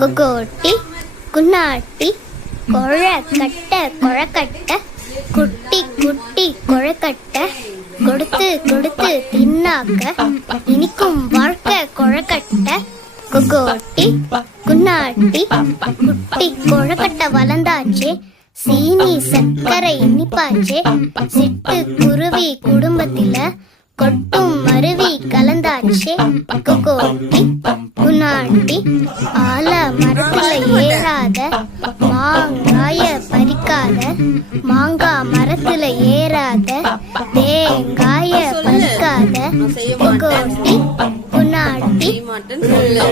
கொக்கோட்டி குன்னாட்டி கொழக்கட்டை கொழக்கட்டை குட்டி குட்டி கொழக்கட்டை கொடுத்து கொடுத்து தின்னாக்க இனிக்கும் வாழ்க்கை கொழக்கட்டை. கொக்கோட்டி குன்னாட்டி குட்டி கொழக்கட்டை வளர்ந்தாச்சே, சீனி சர்க்கரை இனிப்பாச்சே, சிட்டு குருவி குடும்பத்தில கொட்டும் அருவி கலந்தாச்சே. கொக்கோட்டி குன்னாட்டி ஆல மரத்துல ஏறாத மாங்காய பறிக்காத, மாங்கா மரத்துல ஏறாத தேங்காய பறிக்காத. கொக்கோட்டி குன்னாட்டி மாட்டேன்னு சொல்லு.